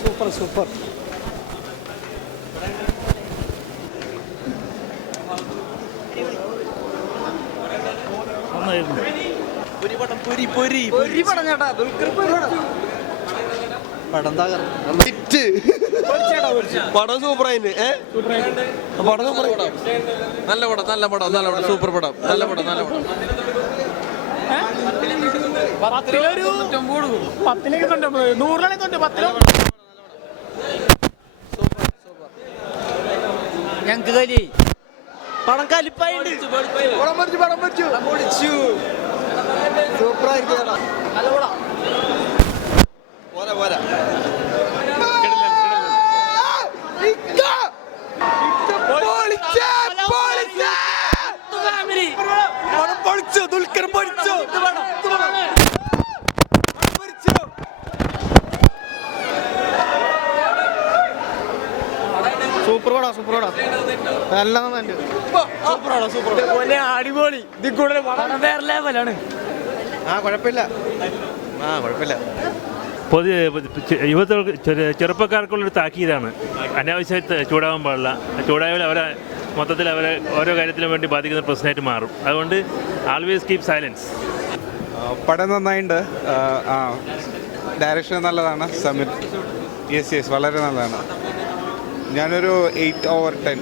Super super. പടം സൂപ്പറായിട്ട് പടം സൂപ്പർ. നല്ല പടം നല്ല പടം നല്ല പടം സൂപ്പർ പടം നല്ല പടം നല്ല പടം. ഞങ്ങക്ക് കലി പടം കലിപ്പായിട്ട് സൂപ്പറായിരിക്കും. നല്ല പടം. പോരാ പോരാ ദുൽഖർ പൊളിച്ചു. സൂപ്പർ പടാ സൂപ്പർ പടാ നല്ല സൂപ്പർ അടിപൊളി. ഇതിൽ കൂടുതൽ വേറെ ലെവലാണ്. കുഴപ്പമില്ല പൊതുവെ യുവതകൾക്ക് ചെറുപ്പക്കാർക്കുള്ളൊരു താക്കീതാണ്. അനാവശ്യമായിട്ട് ചൂടാവാൻ പാടില്ല. ചൂടായാൽ അവരെ മൊത്തത്തിൽ അവരെ ഓരോ കാര്യത്തിനും വേണ്ടി ബാധിക്കുന്ന പ്രശ്നമായിട്ട് മാറും. അതുകൊണ്ട് ആൾവേസ് കീപ് സൈലൻസ്. പടം നന്നായിട്ടുണ്ട്. ഡയറക്ഷൻ നല്ലതാണ്. സമീർ യെസ് വളരെ നല്ലതാണ്. ഞാനൊരു 8/10